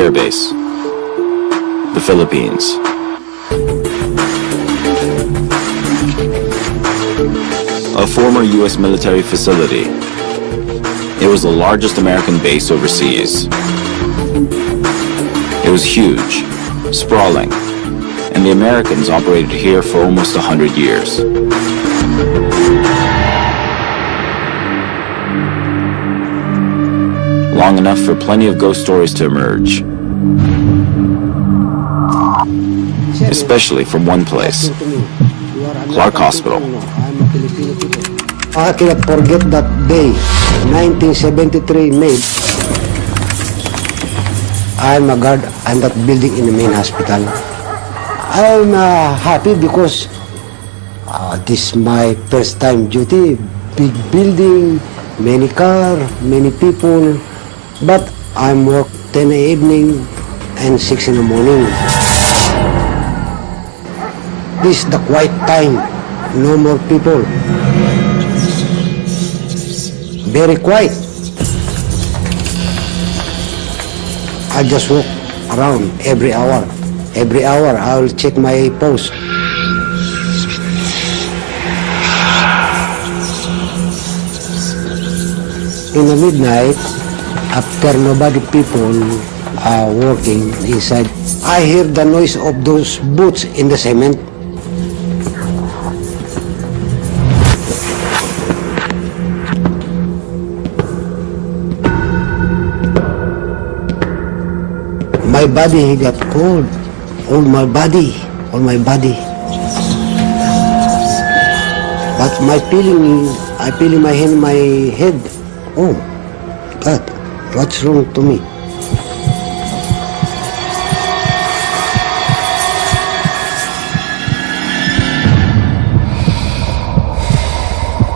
Air Base, the Philippines. A former U.S. military facility. It was the largest American base overseas. It was huge, sprawling, and the Americans operated here for almost 100 years. Long enough for plenty of ghost stories to emerge. Especially from one place, Clark Hospital. I cannot forget that day, 1973 May. I'm a guard in that building in the main hospital. I'm happy because this is my first time duty. Big building, many cars, many people. But I'm work 10 in the evening and 6 in the morning. This is the quiet time. No more people. Very quiet. I just walk around every hour. Every hour I will check my post. In the midnight, after nobody people are working inside, I hear the noise of those boots in the cement. My body got cold. All my body. But my feeling, I feel in my hand, my head. Oh, God, what's wrong to me?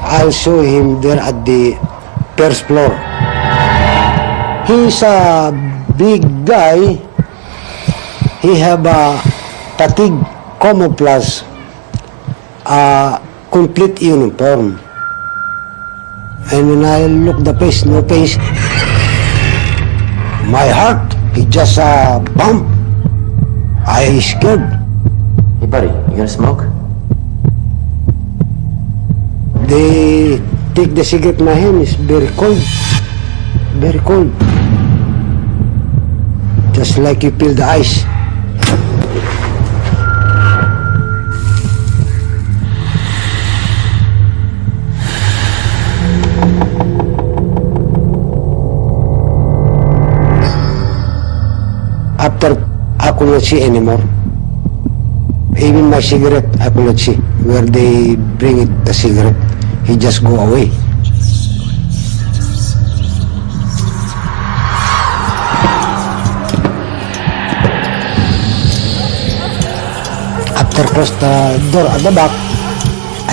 I'll show him there at the first floor. He's a big guy. He have a fatigue camouflage, a complete uniform. And when I look the face, no face, my heart, it just bump. I scared. Hey buddy, you gonna smoke? They take the cigarette in my hand, it's very cold. Very cold. Just like you feel the ice. After, I could not see anymore. Even my cigarette, I could not see. Where they bring it, the cigarette, he just go away. After close the door at the back,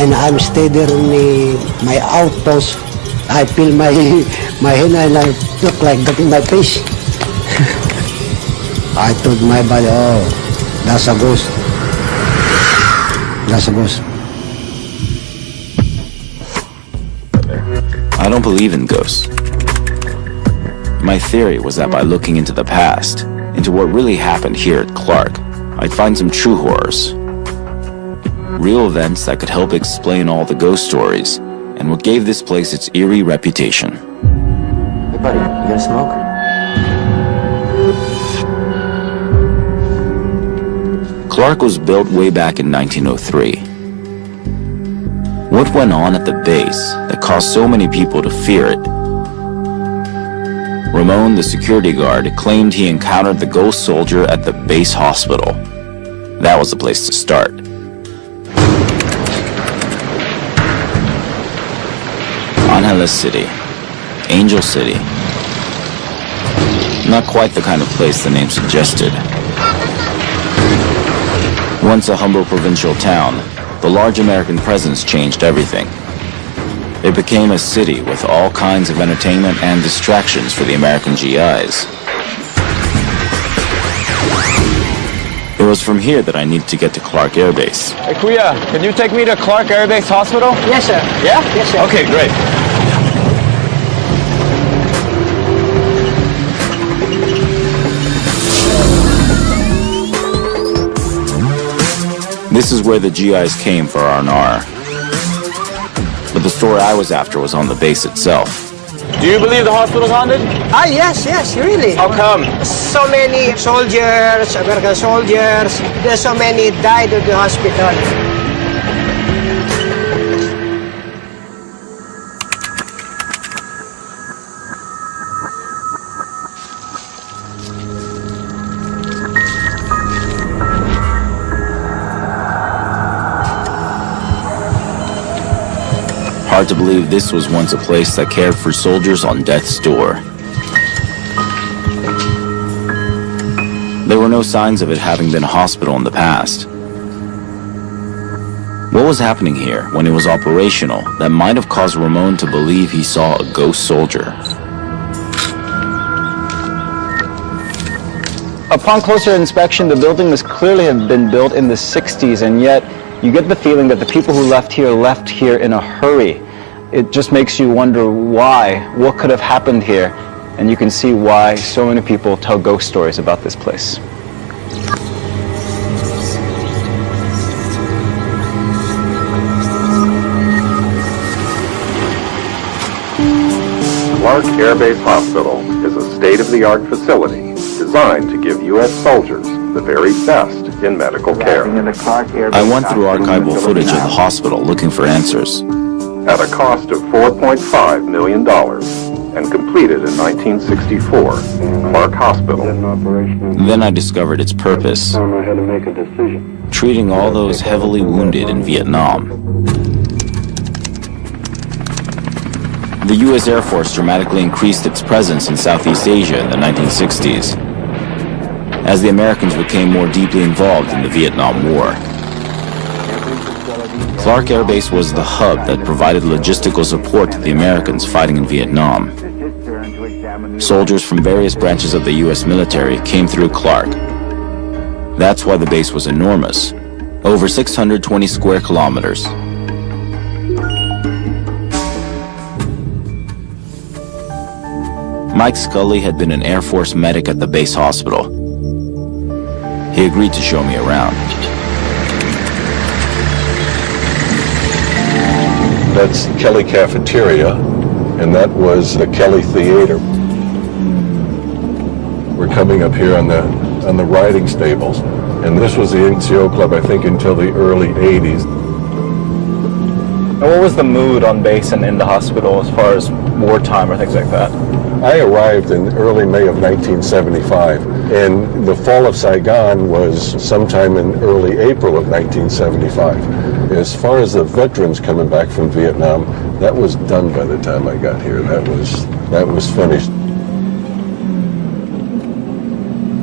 and I'm stay there in my outpost, I feel my hand and I look like that in my face. I told my body, oh, that's a ghost. That's a ghost. I don't believe in ghosts. My theory was that by looking into the past, into what really happened here at Clark, I'd find some true horrors. Real events that could help explain all the ghost stories and what gave this place its eerie reputation. Hey buddy, you gonna smoke? Clark was built way back in 1903. What went on at the base that caused so many people to fear it? Ramon, the security guard, claimed he encountered the ghost soldier at the base hospital. That was the place to start. Angeles City, Angel City. Not quite the kind of place the name suggested. Once a humble provincial town, the large American presence changed everything. It became a city with all kinds of entertainment and distractions for the American GIs. It was from here that I needed to get to Clark Air Base. Hey, Kuya, can you take me to Clark Air Base Hospital? Yes, sir. Yeah? Yes, sir. Okay, great. This is where the GIs came for R&R. But the story I was after was on the base itself. Do you believe the hospital's haunted? Yes, really. How come? So many soldiers, American soldiers, there's so many died at the hospital. Hard to believe this was once a place that cared for soldiers on death's door. There were no signs of it having been a hospital in the past. What was happening here when it was operational that might have caused Ramon to believe he saw a ghost soldier? Upon closer inspection, the building must clearly have been built in the 60s, and yet you get the feeling that the people who left here in a hurry. It just makes you wonder why, what could have happened here, and you can see why so many people tell ghost stories about this place. Clark Air Base Hospital is a state-of-the-art facility designed to give U.S. soldiers the very best in medical care. I went through archival footage of the hospital looking for answers. At a cost of $4.5 million and completed in 1964, Clark Hospital. Then I discovered its purpose, treating all those heavily wounded in Vietnam. The U.S. Air Force dramatically increased its presence in Southeast Asia in the 1960s, as the Americans became more deeply involved in the Vietnam War. Clark Air Base was the hub that provided logistical support to the Americans fighting in Vietnam. Soldiers from various branches of the U.S. military came through Clark. That's why the base was enormous, over 620 square kilometers. Mike Scully had been an Air Force medic at the base hospital. He agreed to show me around. That's Kelly Cafeteria, and that was the Kelly Theater. We're coming up here on the riding stables, and this was the NCO club, I think, until the early 80s. And what was the mood on base and in the hospital as far as wartime or things like that? I arrived in early May of 1975, and the fall of Saigon was sometime in early April of 1975. As far as the veterans coming back from Vietnam, that was done by the time I got here. That was finished.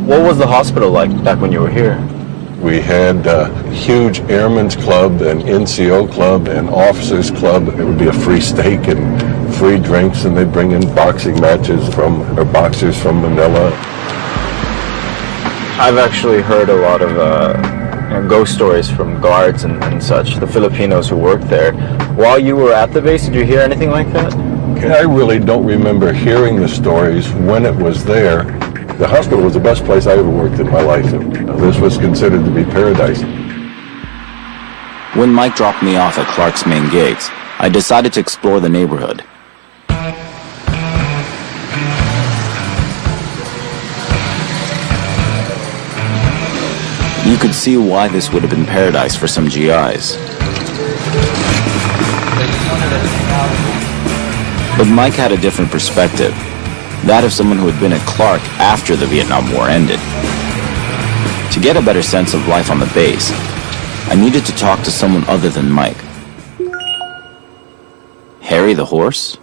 What was the hospital like back when you were here? We had a huge airmen's club, an NCO club, an officers club. It would be a free steak and free drinks, and they'd bring in boxing matches boxers from Manila. I've actually heard a lot of ghost stories from guards and such, the Filipinos who worked there. While you were at the base, did you hear anything like that? I really don't remember hearing the stories when it was there. The hospital was the best place I ever worked in my life. This was considered to be paradise. When Mike dropped me off at Clark's main gates, I decided to explore the neighborhood. You could see why this would have been paradise for some GIs. But Mike had a different perspective. That of someone who had been at Clark after the Vietnam War ended. To get a better sense of life on the base, I needed to talk to someone other than Mike. Harry the horse?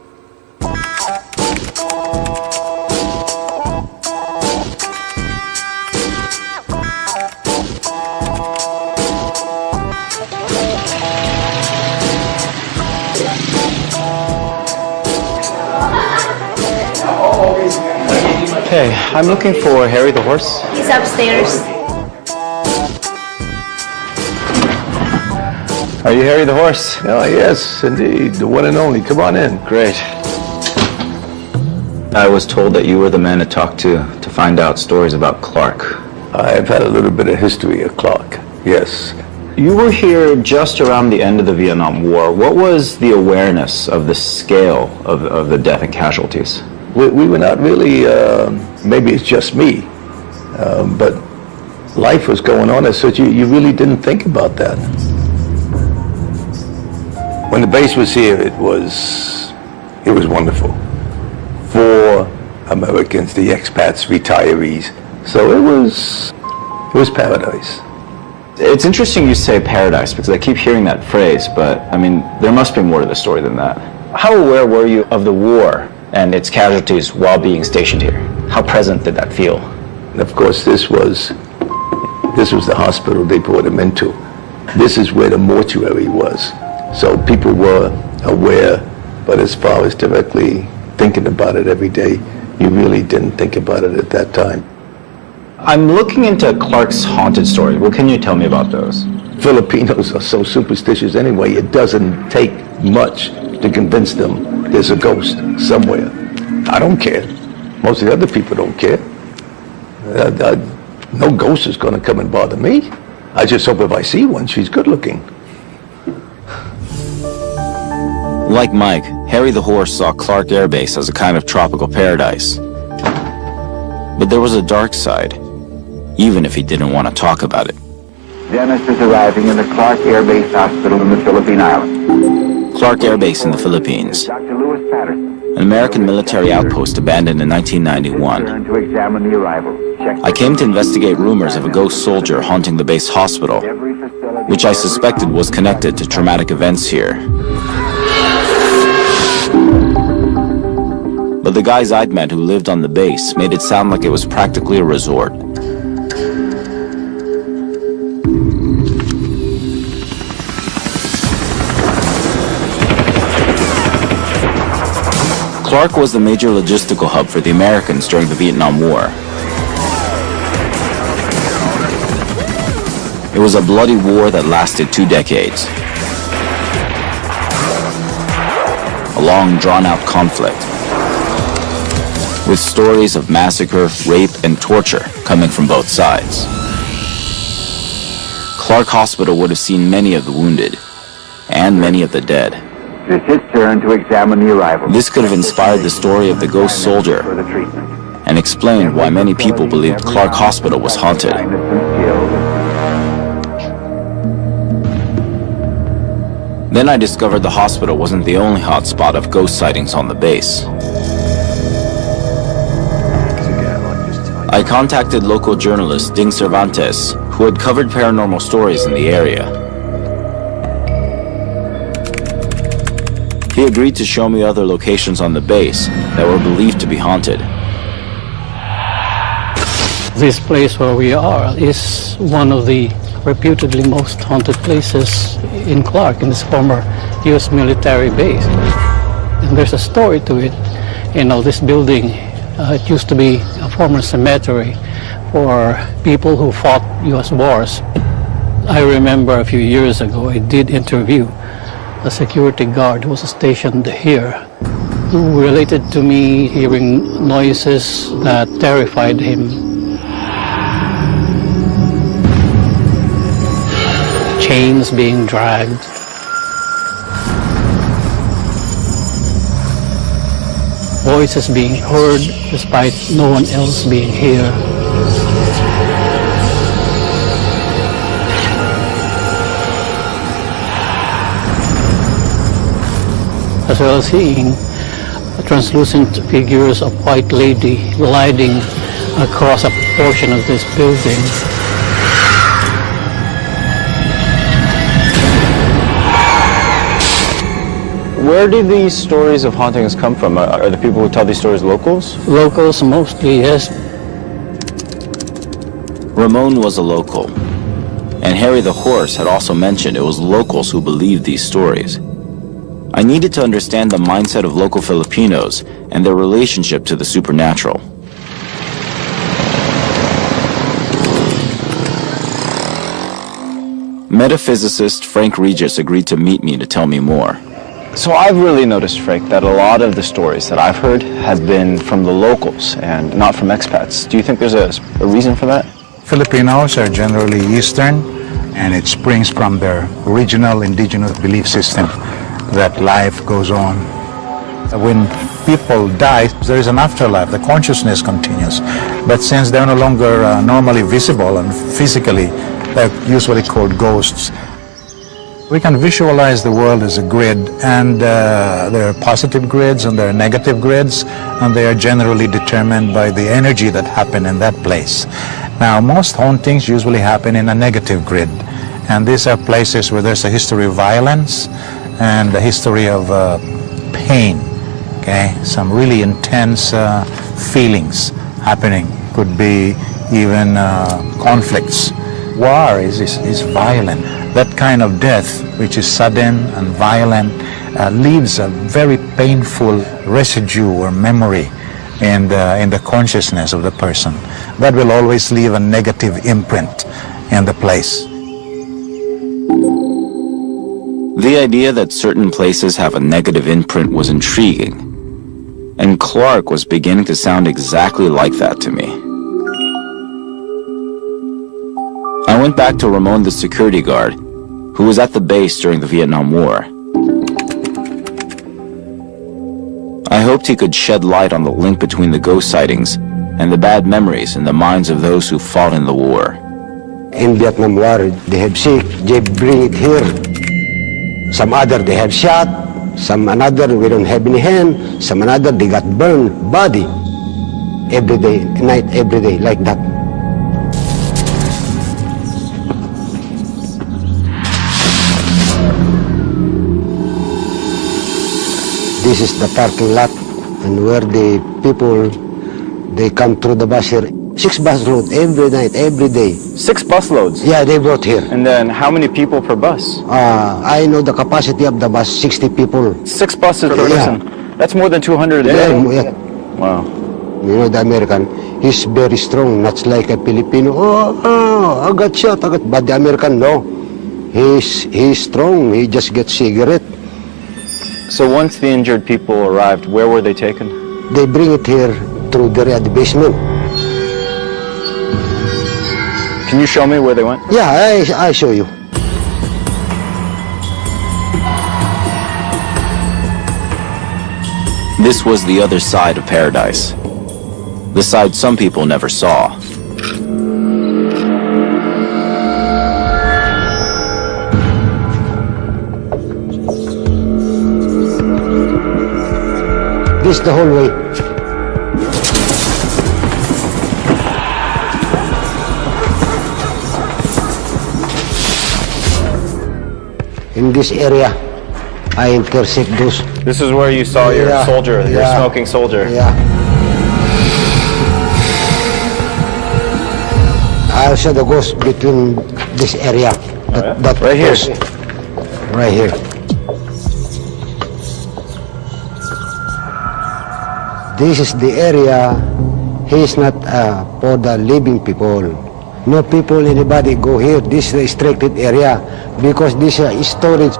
Hey, I'm looking for Harry the horse. He's upstairs. Are you Harry the horse? Oh, yes, indeed. The one and only. Come on in. Great. I was told that you were the man to talk to find out stories about Clark. I've had a little bit of history of Clark, yes. You were here just around the end of the Vietnam War. What was the awareness of the scale of the death and casualties? We were not really, maybe it's just me, but life was going on as such, you really didn't think about that. When the base was here, it was wonderful. For Americans, the expats, retirees. So it was paradise. It's interesting you say paradise, because I keep hearing that phrase, but I mean, there must be more to the story than that. How aware were you of the war and its casualties while being stationed here? How present did that feel? And of course, this was the hospital they brought him into. This is where the mortuary was. So people were aware, but as far as directly thinking about it every day, you really didn't think about it at that time. I'm looking into Clark's haunted stories. What can you tell me about those? Filipinos are so superstitious anyway, it doesn't take much to convince them there's a ghost somewhere. I don't care. Most of the other people don't care. No ghost is going to come and bother me. I just hope if I see one, she's good looking. Like Mike, Harry the Horse saw Clark Air Base as a kind of tropical paradise. But there was a dark side, even if he didn't want to talk about it. Dennis is arriving in the Clark Air Base Hospital in the Philippine Islands. Clark Air Base in the Philippines, Dr. Lewis Patterson. an American military outpost abandoned in 1991. To examine the arrival. I came to investigate rumors of a ghost soldier haunting the base hospital, which I suspected was connected to traumatic events here. But the guys I'd met who lived on the base made it sound like it was practically a resort. Clark was the major logistical hub for the Americans during the Vietnam War. It was a bloody war that lasted 2 decades. A long, drawn-out conflict, with stories of massacre, rape, and torture coming from both sides. Clark Hospital would have seen many of the wounded, and many of the dead. It's his turn to examine the arrival. This could have inspired the story of the ghost soldier, For the treatment. and explained why many people believed Clark Hospital was haunted. Then I discovered the hospital wasn't the only hotspot of ghost sightings on the base. I contacted local journalist Ding Cervantes, who had covered paranormal stories in the area. He agreed to show me other locations on the base that were believed to be haunted. This place where we are is one of the reputedly most haunted places in Clark, in this former U.S. military base. And there's a story to it. You know, this building, it used to be a former cemetery for people who fought U.S. wars. I remember a few years ago, I did interview a security guard who was stationed here, who related to me hearing noises that terrified him. Chains being dragged. Voices being heard despite no one else being here. As well as seeing translucent figures of white lady gliding across a portion of this building. Where do these stories of hauntings come from? Are the people who tell these stories locals? Locals mostly, yes. Ramon was a local, and Harry the Horse had also mentioned it was locals who believed these stories. I needed to understand the mindset of local Filipinos and their relationship to the supernatural. Metaphysicist Frank Regis agreed to meet me to tell me more. So I've really noticed, Frank, that a lot of the stories that I've heard have been from the locals and not from expats. Do you think there's a reason for that? Filipinos are generally Eastern, And it springs from their original indigenous belief system that life goes on. When people die, there is an afterlife. The consciousness continues. But since they're no longer normally visible and physically, they're usually called ghosts. We can visualize the world as a grid, and there are positive grids and there are negative grids, and they are generally determined by the energy that happened in that place. Now, most hauntings usually happen in a negative grid, and these are places where there's a history of violence and a history of pain, okay? Some really intense feelings happening. Could be even conflicts. War is violent. That kind of death, which is sudden and violent, leaves a very painful residue or memory in the consciousness of the person. That will always leave a negative imprint in the place. The idea that certain places have a negative imprint was intriguing, and Clark was beginning to sound exactly like that to me. I went back to Ramon, the security guard, who was at the base during the Vietnam War. I hoped he could shed light on the link between the ghost sightings and the bad memories in the minds of those who fought in the war. In Vietnam War, they have sick, they bring it here. Some other they have shot, some another we don't have any hand, some another they got burned, body. Every day, night, every day, like that. This is the parking lot, and where the people, they come through the bus here. 6 bus loads every night, every day. 6 bus loads? Yeah, they brought here. And then how many people per bus? I know the capacity of the bus, 60 people. 6 buses per person? That's more than 200 a day? Yeah. Wow. You know, the American, he's very strong, not like a Filipino. I got shot, but the American, no. He's strong, he just gets cigarette. So once the injured people arrived, where were they taken? They bring it here through the basement. Can you show me where they went? Yeah, I show you. This was the other side of paradise. The side some people never saw. This the whole way. In this area, I intercept those. This is where you saw your soldier, your smoking soldier. Yeah. I saw the ghost between this area. That right here. Right here. This is the area. He's not for the living people. No people, anybody go here. This is the restricted area because this is storage.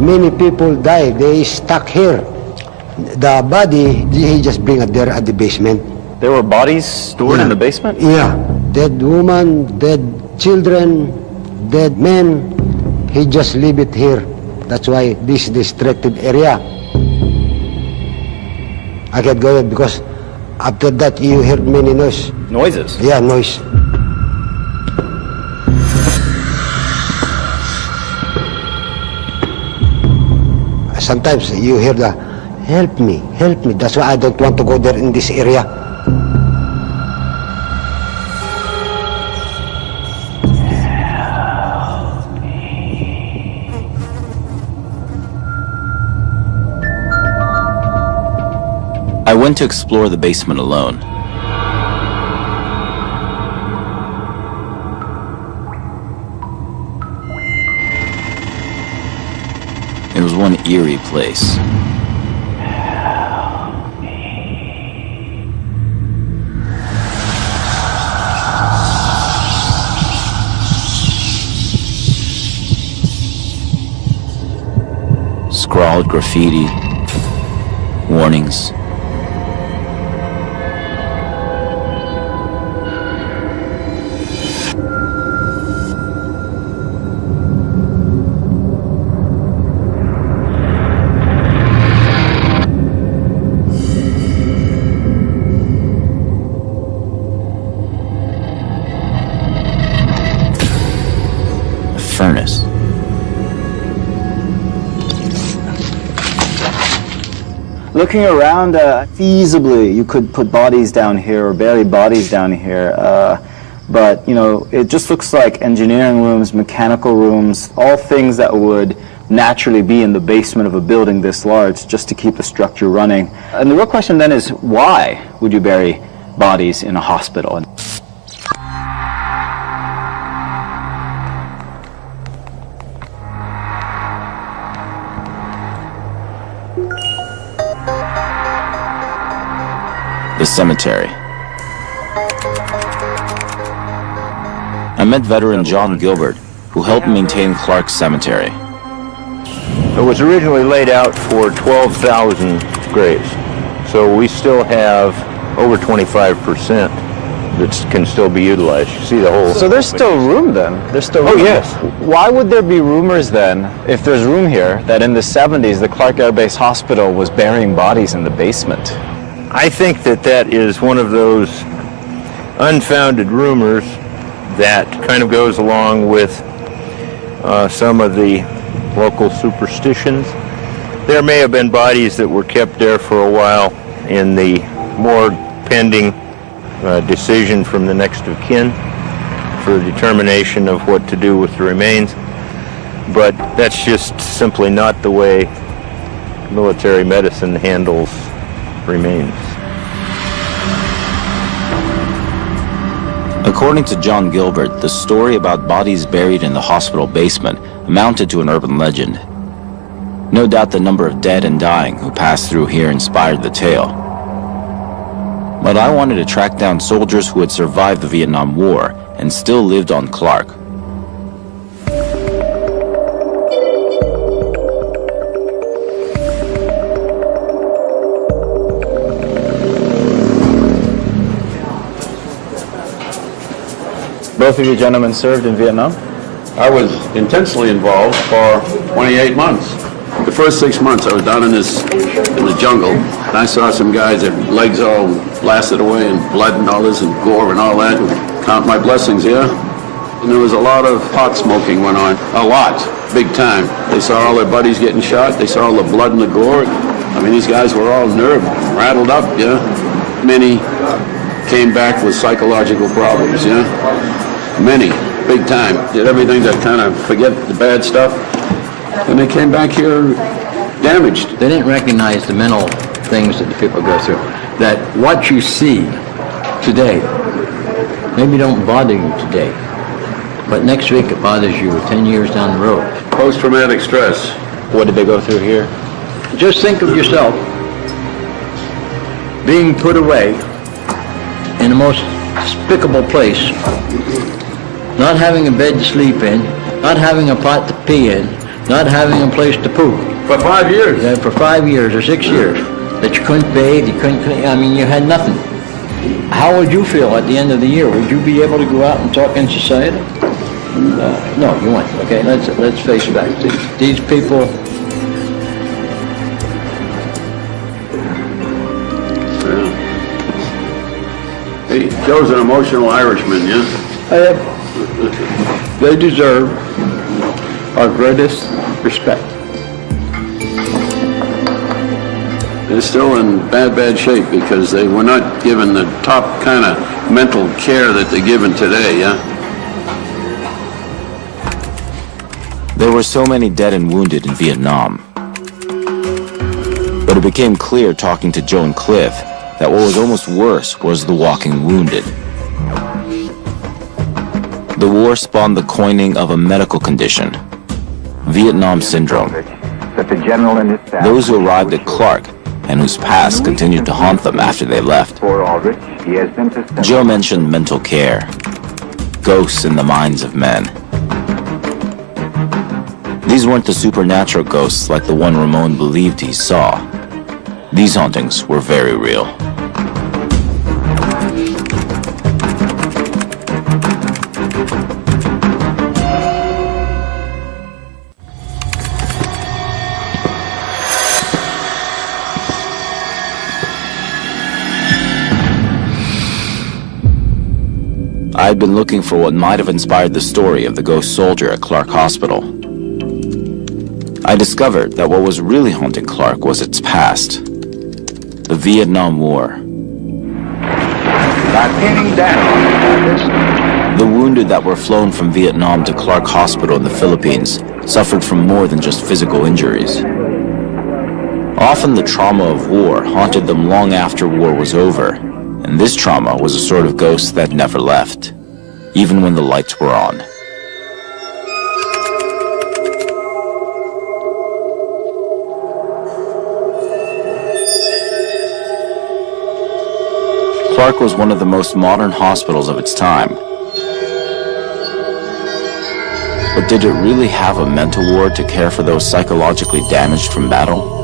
Many people die. They stuck here. The body, he just bring it there at the basement. There were bodies stored in the basement? Yeah. Dead woman, dead children, dead men. He just leave it here. That's why this is the restricted area. I can't go there because after that you heard many noise. Noises? Yeah, noise. Sometimes you hear the, help me, help me. That's why I don't want to go there in this area. I went to explore the basement alone. It was one eerie place. Scrawled graffiti, warnings. Looking around, feasibly, you could put bodies down here or bury bodies down here. But, you know, it just looks like engineering rooms, mechanical rooms, all things that would naturally be in the basement of a building this large just to keep the structure running. And the real question then is, why would you bury bodies in a hospital? The cemetery. I met veteran John Gilbert, who helped maintain Clark's cemetery. It was originally laid out for 12,000 graves, so we still have over 25% that can still be utilized. You see the whole... So there's still room then? There's still room. Oh, yes. Why would there be rumors then, if there's room here, that in the 70s the Clark Air Base Hospital was burying bodies in the basement? I think that that is one of those unfounded rumors that kind of goes along with some of the local superstitions. There may have been bodies that were kept there for a while in the more pending decision from the next of kin for determination of what to do with the remains. But that's just simply not the way military medicine handles remains. According to John Gilbert, the story about bodies buried in the hospital basement amounted to an urban legend. No doubt the number of dead and dying who passed through here inspired the tale. But I wanted to track down soldiers who had survived the Vietnam War and still lived on Clark. Both of you gentlemen served in Vietnam? I was intensely involved for 28 months. The first 6 months I was down in the jungle, and I saw some guys that legs all blasted away and blood and all this and gore and all that. Count my blessings, yeah? And there was a lot of pot smoking went on. A lot. Big time. They saw all their buddies getting shot. They saw all the blood and the gore. I mean, these guys were all nerved, rattled up, yeah? Many came back with psychological problems, yeah? Many, big time. Did everything to kind of forget the bad stuff. And they came back here damaged. They didn't recognize the mental things that the people go through. That what you see today maybe don't bother you today, but next week it bothers you 10 years down the road. Post-traumatic stress. What did they go through here? Just think of yourself being put away in the most despicable place, not having a bed to sleep in, not having a pot to pee in, not having a place to poop. For 5 years? Yeah, for 5 years or 6 years. That you couldn't bathe, you couldn't clean, I mean, you had nothing. How would you feel at the end of the year? Would you be able to go out and talk in society? No, you wouldn't. Okay, let's face facts. These people. Hey, Joe's an emotional Irishman, yeah? They deserve our greatest respect. They're still in bad shape because they were not given the top kind of mental care that they're given today, yeah? There were so many dead and wounded in Vietnam. But it became clear talking to Joe and Cliff that what was almost worse was the walking wounded. The war spawned the coining of a medical condition, Vietnam Syndrome. Those who arrived at Clark and whose past continued to haunt them after they left. Joe mentioned mental care, ghosts in the minds of men. These weren't the supernatural ghosts like the one Ramon believed he saw. These hauntings were very real. I had been looking for what might have inspired the story of the ghost soldier at Clark Hospital. I discovered that what was really haunting Clark was its past. the Vietnam War. By pinning down The wounded that were flown from Vietnam to Clark Hospital in the Philippines suffered from more than just physical injuries. Often the trauma of war haunted them long after war was over, and this trauma was a sort of ghost that never left, even when the lights were on. Clark was one of the most modern hospitals of its time. But did it really have a mental ward to care for those psychologically damaged from battle?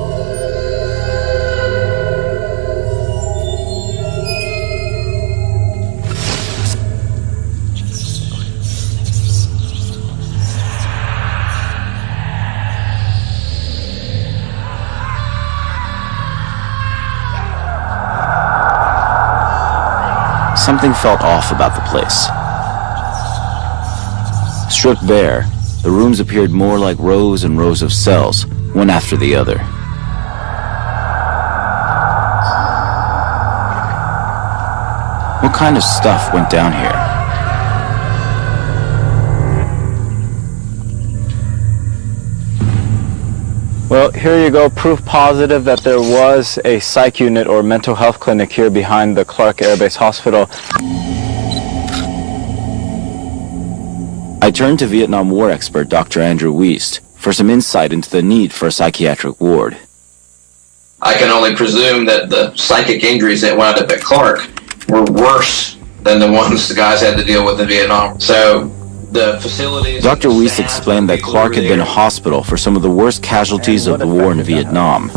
Something felt off about the place. Stripped bare, the rooms appeared more like rows and rows of cells, one after the other. What kind of stuff went down here? Well, here you go, proof positive that there was a psych unit or mental health clinic here behind the Clark Air Base Hospital. I turned to Vietnam War expert Dr. Andrew Wiest for some insight into the need for a psychiatric ward. I can only presume that the psychic injuries that wound up at Clark were worse than the ones the guys had to deal with in Vietnam. So the facilities... Dr. Wiest explained that Clark had been a hospital for some of the worst casualties of the war in Vietnam.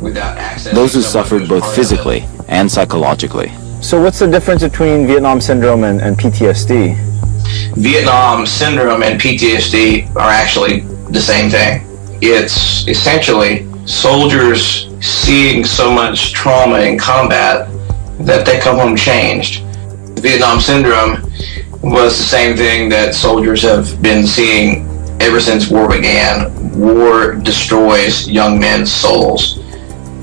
Those who suffered both physically and psychologically. So what's the difference between Vietnam Syndrome and PTSD? Vietnam Syndrome and PTSD are actually the same thing. It's essentially soldiers seeing so much trauma in combat that they come home changed. Vietnam Syndrome was the same thing that soldiers have been seeing ever since war began. War destroys young men's souls.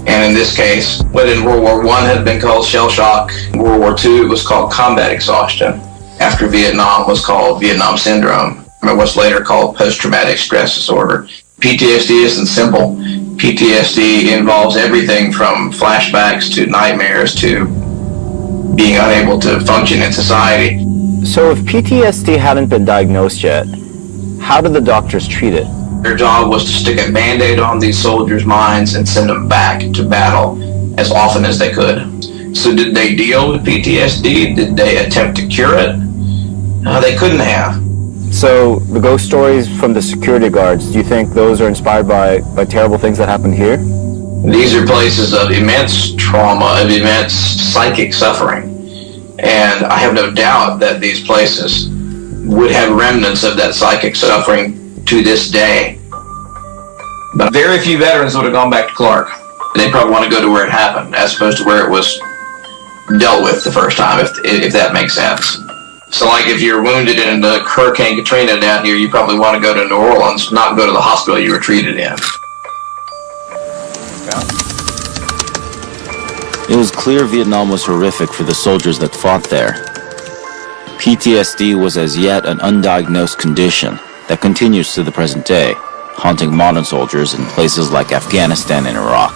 And in this case, what in World War I had been called shell shock, in World War II it was called combat exhaustion. After Vietnam was called Vietnam Syndrome, or what's later called post-traumatic stress disorder. PTSD isn't simple. PTSD involves everything from flashbacks to nightmares to being unable to function in society. So if PTSD hadn't been diagnosed yet, how did the doctors treat it? Their job was to stick a Band-Aid on these soldiers' minds and send them back to battle as often as they could. So did they deal with PTSD? Did they attempt to cure it? They couldn't have. So the ghost stories from the security guards, do you think those are inspired by terrible things that happened here? These are places of immense trauma, of immense psychic suffering. And I have no doubt that these places would have remnants of that psychic suffering to this day. But very few veterans would have gone back to Clark. They probably want to go to where it happened, as opposed to where it was dealt with the first time, if that makes sense. So like if you're wounded in the Hurricane Katrina down here, you probably want to go to New Orleans, not go to the hospital you were treated in. It was clear Vietnam was horrific for the soldiers that fought there. PTSD was as yet an undiagnosed condition that continues to the present day, haunting modern soldiers in places like Afghanistan and Iraq.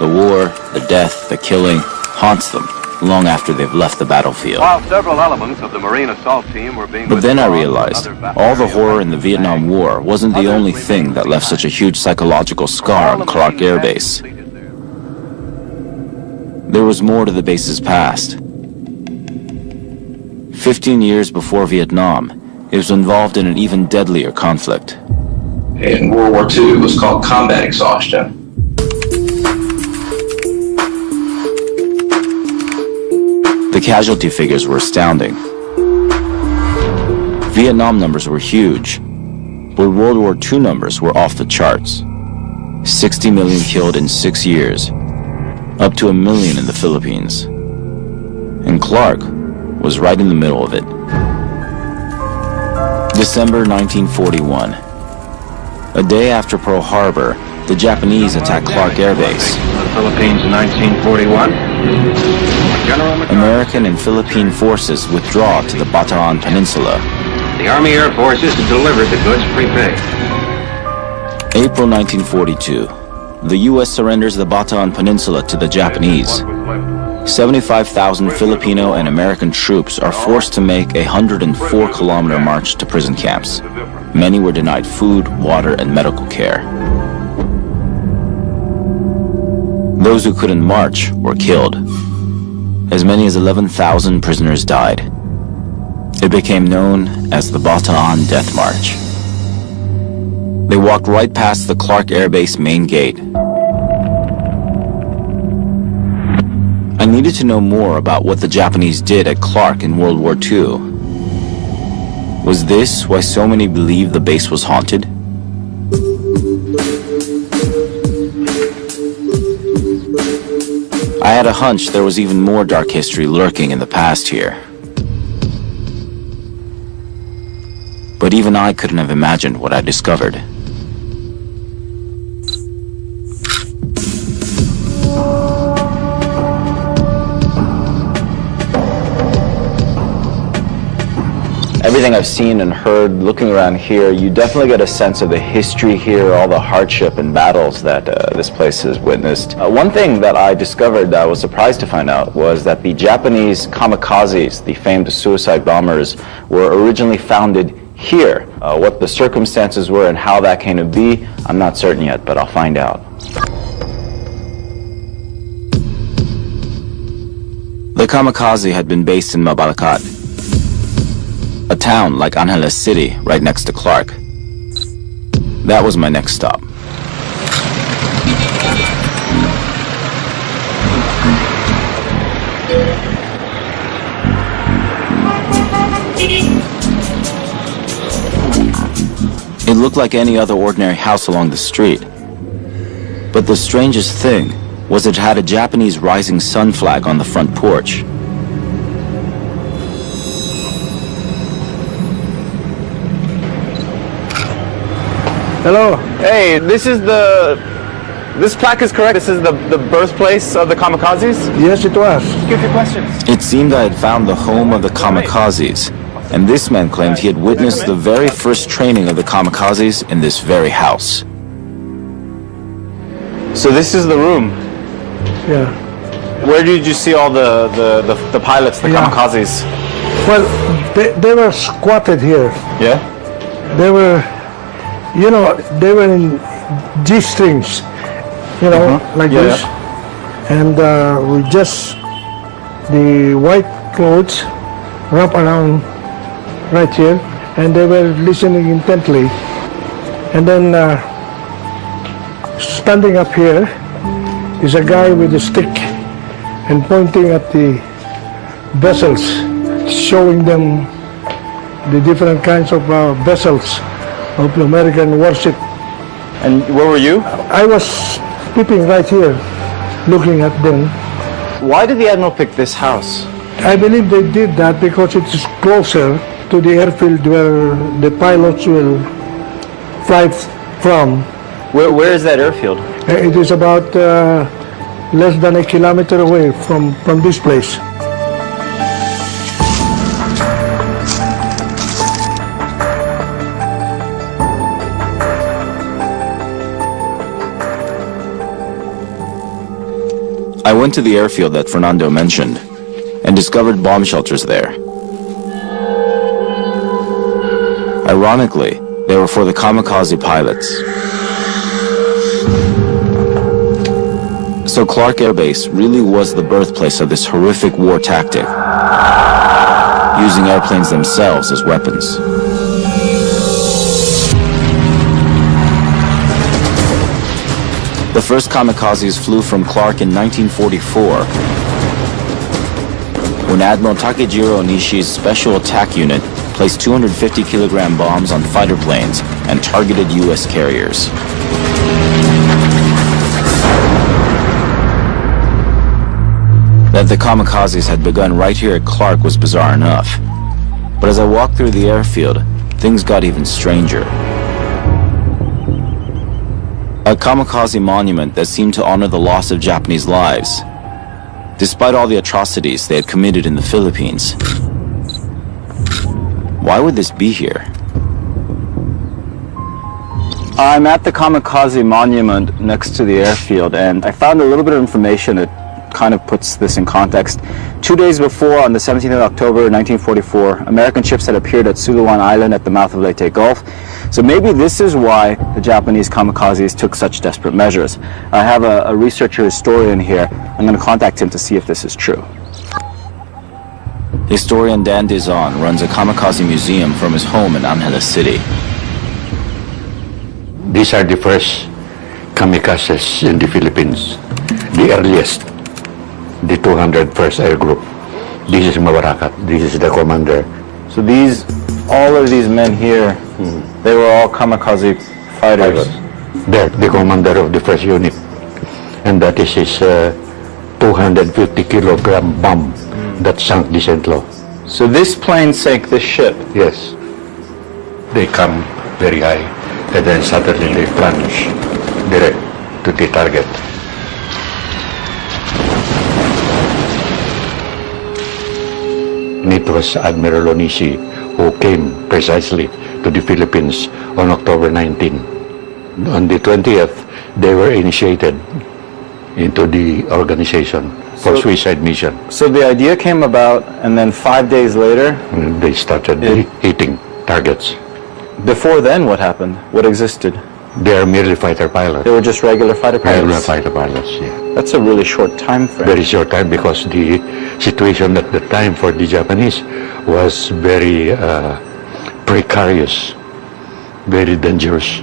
The war, the death, the killing haunts them long after they've left the battlefield. While several elements of the Marine assault team were being... But then I realized all the horror in the Vietnam War wasn't the only thing that left such a huge psychological scar on Clark Air Base. There was more to the base's past. 15 years before Vietnam, it was involved in an even deadlier conflict. In World War II, it was called combat exhaustion. The casualty figures were astounding. Vietnam numbers were huge, but World War II numbers were off the charts. 60 million killed in 6 years, up to 1 million in the Philippines. And Clark was right in the middle of it. December 1941. A day after Pearl Harbor, the Japanese attacked Clark Air Base. The Philippines in 1941. American and Philippine forces withdraw to the Bataan Peninsula. The Army Air Forces delivered the goods prepaid. April 1942. The U.S. surrenders the Bataan Peninsula to the Japanese. 75,000 Filipino and American troops are forced to make a 104-kilometer march to prison camps. Many were denied food, water, and medical care. Those who couldn't march were killed. As many as 11,000 prisoners died. It became known as the Bataan Death March. They walked right past the Clark Air Base main gate. I needed to know more about what the Japanese did at Clark in World War II. Was this why so many believed the base was haunted? I had a hunch there was even more dark history lurking in the past here. But even I couldn't have imagined what I discovered. Everything I've seen and heard looking around here, you definitely get a sense of the history here, all the hardship and battles that this place has witnessed. One thing that I discovered that I was surprised to find out was that the Japanese kamikazes, the famed suicide bombers, were originally founded here. What the circumstances were and how that came to be, I'm not certain yet, but I'll find out. The kamikaze had been based in Mabalacat, a town like Angeles City right next to Clark. That was my next stop. It looked like any other ordinary house along the street. But the strangest thing was it had a Japanese rising sun flag on the front porch. Hello. Hey, this plaque is correct? This is the birthplace of the kamikazes? Yes, it was. Give your questions. It seemed I had found the home of the kamikazes, and this man claimed he had witnessed the very first training of the kamikazes in this very house. So this is the room? Yeah. Where did you see all the pilots, the kamikazes? Well, they were squatted here. Yeah? They were, you know, they were in G-strings, you know, like this. Yeah. And with just the white clothes wrapped around right here, and they were listening intently. And then standing up here is a guy with a stick and pointing at the vessels, showing them the different kinds of vessels of the American warship. And where were you? I was peeping right here, looking at them. Why did the Admiral pick this house? I believe they did that because it is closer to the airfield where the pilots will fly from. Where is that airfield? It is about less than a kilometer away from this place. I went to the airfield that Fernando mentioned and discovered bomb shelters there. Ironically, they were for the kamikaze pilots. So Clark Air Base really was the birthplace of this horrific war tactic, using airplanes themselves as weapons. The first kamikazes flew from Clark in 1944, when Admiral Takejiro Onishi's Special Attack Unit placed 250-kilogram bombs on fighter planes and targeted U.S. carriers. That the kamikazes had begun right here at Clark was bizarre enough. But as I walked through the airfield, things got even stranger. A kamikaze monument that seemed to honor the loss of Japanese lives, despite all the atrocities they had committed in the Philippines. Why would this be here? I'm at the kamikaze monument next to the airfield, and I found a little bit of information that kind of puts this in context. 2 days before, on the 17th of October 1944, American ships had appeared at Suluan Island at the mouth of Leyte Gulf. So maybe this is why the Japanese kamikazes took such desperate measures. I have a researcher historian here. I'm going to contact him to see if this is true. Historian Dan Dizon runs a kamikaze museum from his home in Angeles City. These are the first kamikazes in the Philippines, the earliest, the 201st Air Group. This is Mawarakat, this is the commander. So all of these men here, they were all kamikaze fighters. They're the commander of the first unit, and that is his 250-kilogram bomb that sank the St. Lo. So this plane sank this ship? Yes. They come very high, and then suddenly they plunge direct to the target. And it was Admiral Onishi who came precisely to the Philippines on October 19. On the 20th, they were initiated into the organization for suicide mission. So the idea came about, and then 5 days later? They started hitting targets. Before then, what happened? What existed? They are merely fighter pilots. They were just regular fighter pilots? Regular fighter pilots, yeah. That's a really short time frame. Very short time, because the situation at the time for the Japanese was very precarious, very dangerous.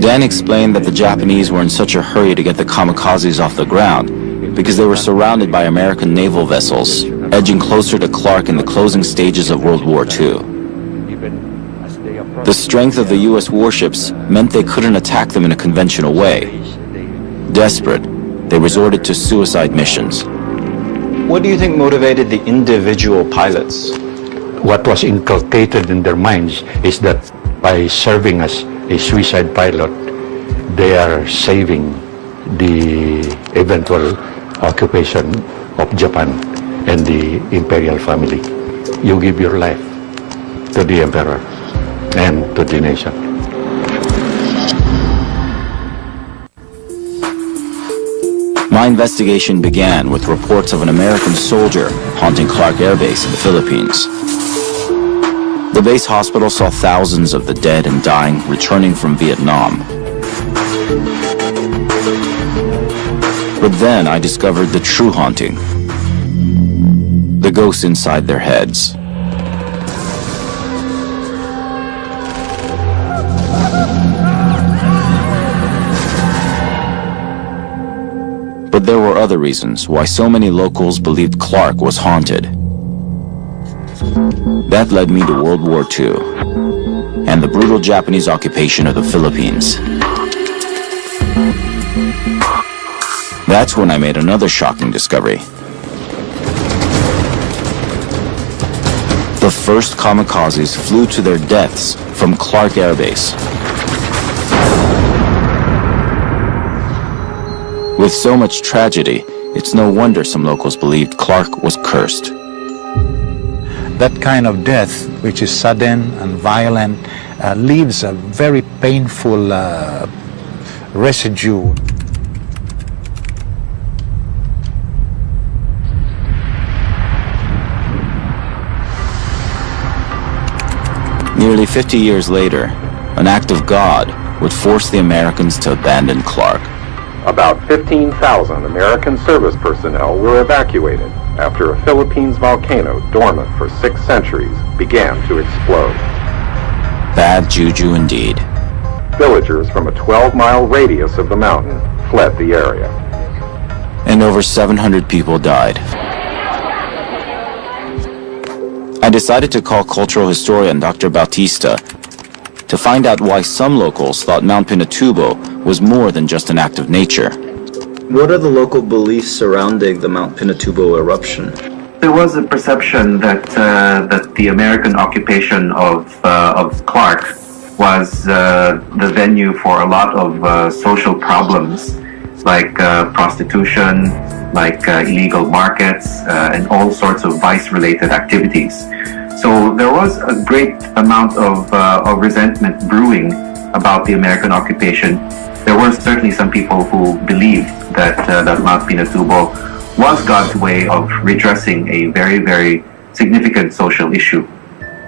Dan explained that the Japanese were in such a hurry to get the kamikazes off the ground because they were surrounded by American naval vessels, edging closer to Clark in the closing stages of World War II. The strength of the U.S. warships meant they couldn't attack them in a conventional way. Desperate, they resorted to suicide missions. What do you think motivated the individual pilots? What was inculcated in their minds is that by serving as a suicide pilot, they are saving the eventual occupation of Japan and the imperial family. You give your life to the emperor and to the nation. My investigation began with reports of an American soldier haunting Clark Air Base in the Philippines. The base hospital saw thousands of the dead and dying returning from Vietnam. But then I discovered the true haunting, the ghosts inside their heads. But there were other reasons why so many locals believed Clark was haunted. That led me to World War II and the brutal Japanese occupation of the Philippines. That's when I made another shocking discovery. The first kamikazes flew to their deaths from Clark Air Base. With so much tragedy, it's no wonder some locals believed Clark was cursed. That kind of death, which is sudden and violent, leaves a very painful residue. Nearly 50 years later, an act of God would force the Americans to abandon Clark. About 15,000 American service personnel were evacuated after a Philippines volcano dormant for 6 centuries began to explode. Bad juju indeed. Villagers from a 12-mile radius of the mountain fled the area. And over 700 people died. I decided to call cultural historian Dr. Bautista to find out why some locals thought Mount Pinatubo was more than just an act of nature. What are the local beliefs surrounding the Mount Pinatubo eruption? There was a perception that that the American occupation of Clark was the venue for a lot of social problems like prostitution, like illegal markets, and all sorts of vice-related activities. So there was a great amount of resentment brewing about the American occupation. There were certainly some people who believed that Mount Pinatubo was God's way of redressing a very, very significant social issue.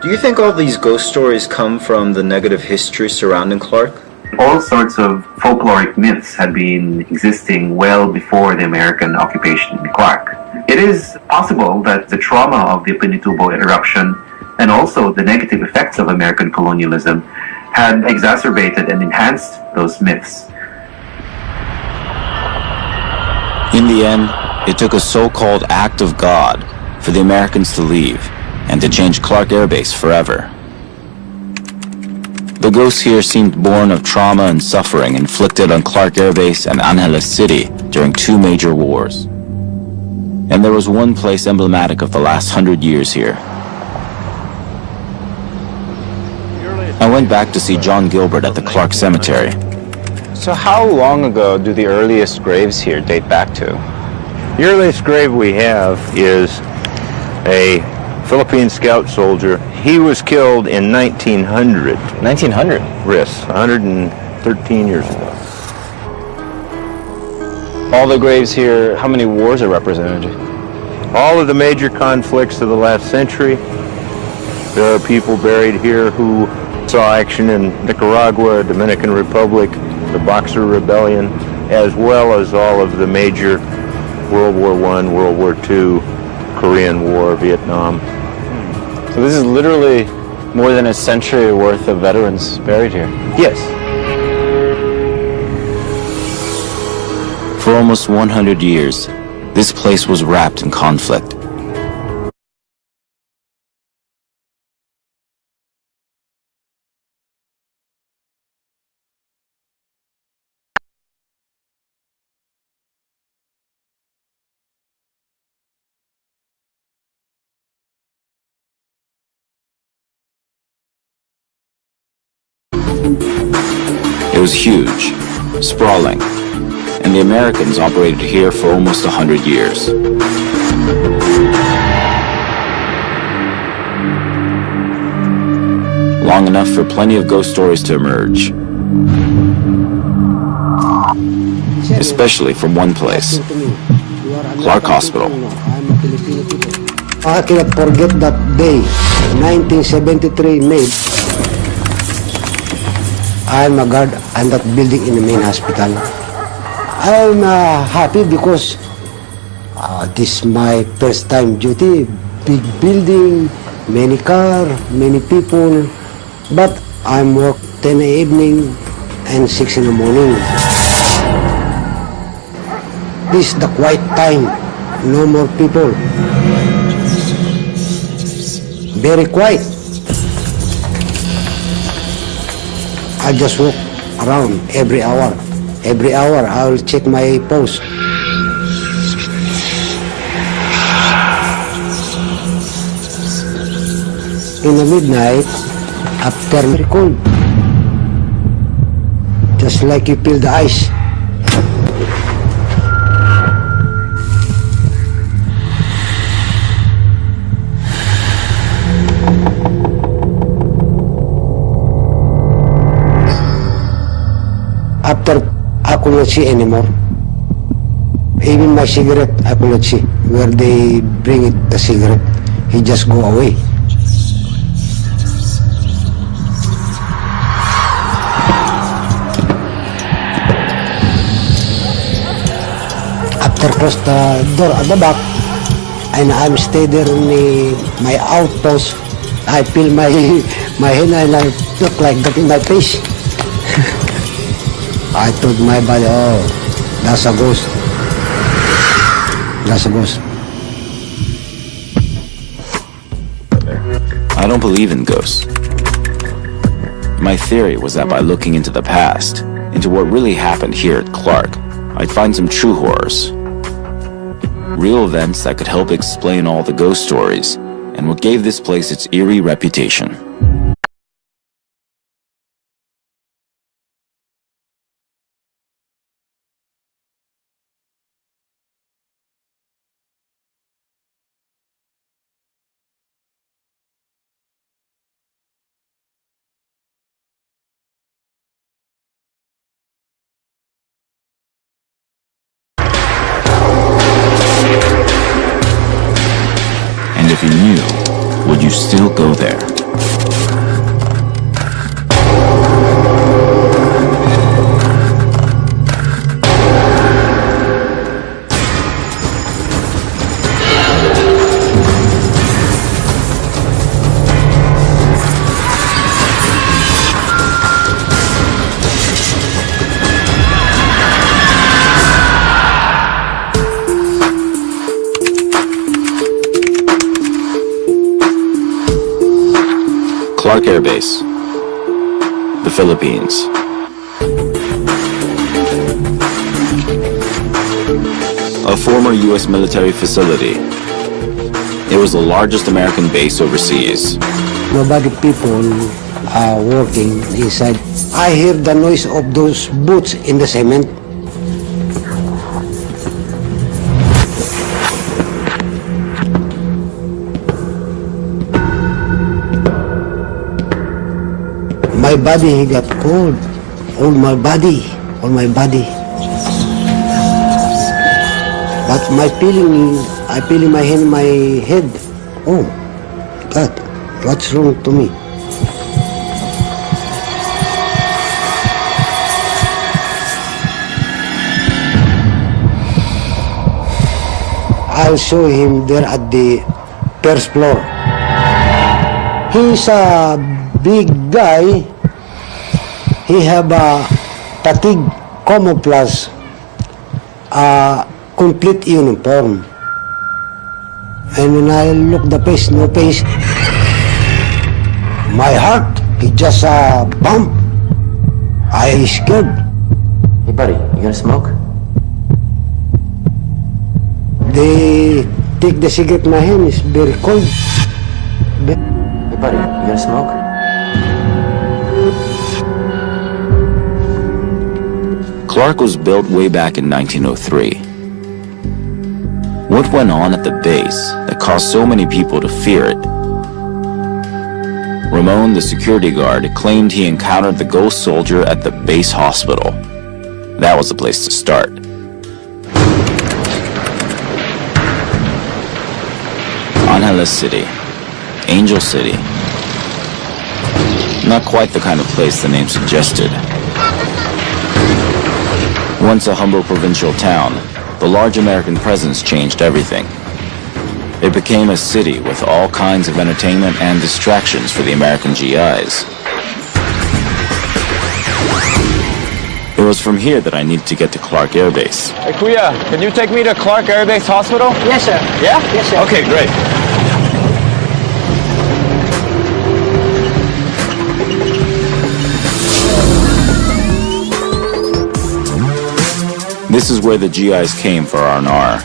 Do you think all these ghost stories come from the negative history surrounding Clark? All sorts of folkloric myths had been existing well before the American occupation in Clark. It is possible that the trauma of the Pinatubo eruption and also the negative effects of American colonialism had exacerbated and enhanced those myths. In the end, it took a so-called act of God for the Americans to leave and to change Clark Air Base forever. The ghosts here seemed born of trauma and suffering inflicted on Clark Air Base and Angeles City during two major wars. And there was one place emblematic of the last 100 years here. I went back to see John Gilbert at the Clark Cemetery. So how long ago do the earliest graves here date back to? The earliest grave we have is a Philippine scout soldier. He was killed in 1900. 1900? Yes, 113 years ago. All the graves here, how many wars are represented? All of the major conflicts of the last century. There are people buried here who saw action in Nicaragua, Dominican Republic, the Boxer Rebellion, as well as all of the major World War I, World War II, Korean War, Vietnam. So this is literally more than a century worth of veterans buried here? Yes. For almost 100 years, this place was wrapped in conflict. It was huge, sprawling, and the Americans operated here for almost 100 years. Long enough for plenty of ghost stories to emerge. Especially from one place, Clark Hospital. I cannot forget that day, 1973 May. I'm a guard in that building in the main hospital. I'm happy because this is my first time duty. Big building, many car, many people. But I'm work 10 in the evening and 6 in the morning. This is the quiet time. No more people. Very quiet. I just walk around every hour. Every hour, I will check my post. In the midnight, after very cold, just like you feel the ice. After I could not see anymore. Even my cigarette, I could not see. Where they bring it, the cigarette, he just go away. After close the door at the back, and I'm stay there in my outpost, I feel my hand and I look like that in my face. I told my body, oh, that's a ghost. That's a ghost. I don't believe in ghosts. My theory was that by looking into the past, into what really happened here at Clark, I'd find some true horrors. Real events that could help explain all the ghost stories, and what gave this place its eerie reputation. you still go there? Clark Air Base, the Philippines. A former U.S. military facility. It was the largest American base overseas. Nobody people are working inside. I hear the noise of those boots in the cement. My body he got cold. All my body. But my feeling, I feel in my hand, my head. Oh, God, what's wrong to me? I'll show him there at the first floor. He's a big guy. He have a fatigue camouflage, complete uniform. And when I look the face, no face, my heart, it just bump. I scared. Hey buddy, you gonna smoke? They take the cigarette in my hand, it's very cold. Hey buddy, you gonna smoke? Clark was built way back in 1903. What went on at the base that caused so many people to fear it? Ramon, the security guard, claimed he encountered the ghost soldier at the base hospital. That was the place to start. Angeles City, Angel City. Not quite the kind of place the name suggested. Once a humble provincial town, the large American presence changed everything. It became a city with all kinds of entertainment and distractions for the American GIs. It was from here that I needed to get to Clark Air Base. Hey, Kuya, can you take me to Clark Air Base Hospital? Yes, sir. Yeah? Yes, sir. Okay, great. This is where the GIs came for R&R.